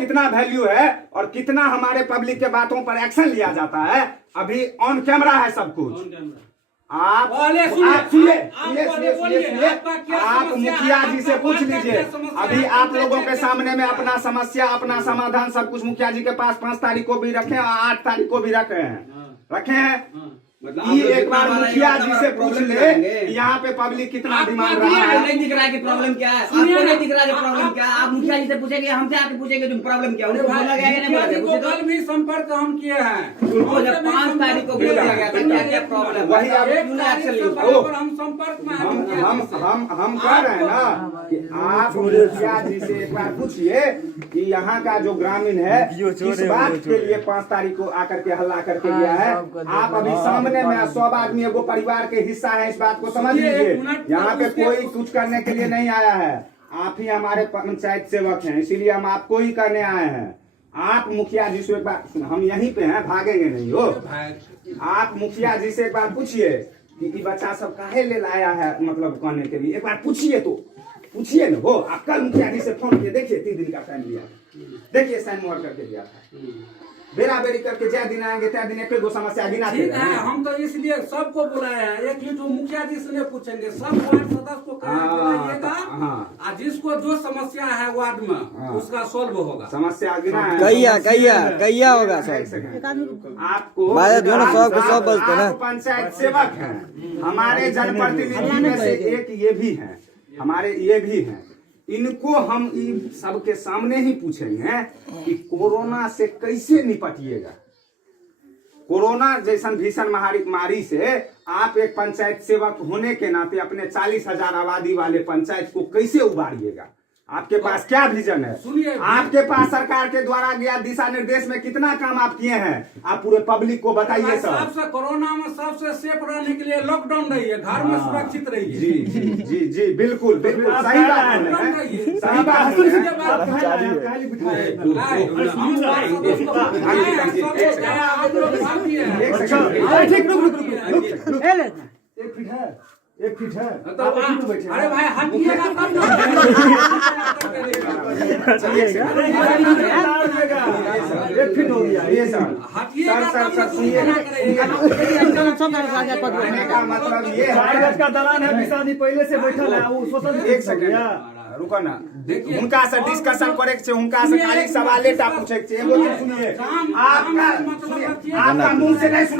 कितना वैल्यू है और कितना हमारे पब्लिक के बातों पर एक्शन लिया जाता है, अभी ऑन कैमरा है सब कुछ। आप मुखिया जी से पूछ लीजिए, अभी आप लोगों के सामने में अपना समस्या, अपना समाधान सब कुछ मुखिया जी के पास 5 तारीख को भी रखे और 8 तारीख को भी रखे हैं। मतलब एक बार मुखिया जी से पूछ ले यहाँ पे पब्लिक कितना डिमांड रहा है। नहीं दिख रहा है कि प्रॉब्लम क्या है, आपको नहीं दिख रहा है प्रॉब्लम क्या है। आप मुखिया जी से पूछेंगे, हमसे आके पूछेंगे तुम प्रॉब्लम क्या है। उनको बोला गया है, नहीं बोला गया। कल भी संपर्क हम किए हैं, उनको जब 5 तारीख को बोला गया था क्या क्या प्रॉब्लम, वही आप हम संपर्क में हम कह रहे हैं ना कि आप मुखिया जी से एक बार पूछिए कि यहाँ का जो ग्रामीण है किस बात के लिए 5 तारीख को आकर के हल्ला करके गया है। आप अभी सामने में 100 आदमी एगो परिवार के हिस्सा है, इस बात को समझ लीजिए। यहाँ पे कोई कुछ करने के लिए नहीं आया है, आप ही हमारे पंचायत सेवक हैं, इसीलिए हम आपको ही करने आए हैं। आप मुखिया जी से एक बार, हम यहीं पे हैं, भागेंगे नहीं हो। आप मुखिया जी से एक बार पूछिए कि बच्चा सब काहे ले लाया है, मतलब कहने के लिए एक बार पूछिए, तो पूछिए ना हो। आप कल मुखिया जी से फोन किए, देखिए 3 दिन का टाइम लिया, देखिए साइन मोहर करके दिया था। बेरा बेरी करके जय दिन आएंगे त्या दिन एक समस्या गिना ठीक है। हम तो इसलिए सबको बुलाए हैं, एक ही तो मुखिया जी से पूछेंगे, सब वार्ड सदस्य को बुलाइएगा, जिसको जो समस्या है वार्ड में उसका सोल्व होगा। समस्या गिना है, कैया होगा आपको आप पंचायत सेवक हैं, हमारे जनप्रतिनिधि में से एक ये भी है, हमारे ये भी है। इनको हम सबके सामने ही पूछेंगे कि कोरोना से कैसे निपटिएगा। कोरोना जैसा भीषण महामारी से आप एक पंचायत सेवक होने के नाते अपने 40,000 आबादी वाले पंचायत को कैसे उबारिएगा। आपके पास क्या विजन है? आपके पास सरकार के द्वारा गया दिशा निर्देश में कितना काम आप किए हैं, आप पूरे पब्लिक को बताइए सर। सबसे कोरोना में सबसे सेफ रहने के लिए लॉकडाउन रहिए, घर में सुरक्षित रहिए। जी जी जी जी बिल्कुल बिल्कुल सही बात है, सही बात है। एक फीट है। अरे भाई हटिएगा तब एक फीट हो गया ये सर। कहने का मतलब ये है का दलान है, विशादी पहले से बैठल है, वो सोशल। एक सेकंड रुको ना, उनका से डिस्कशन करे के, उनका से खाली सवाल पूछे के, सुनिए आपका मुंह से नहीं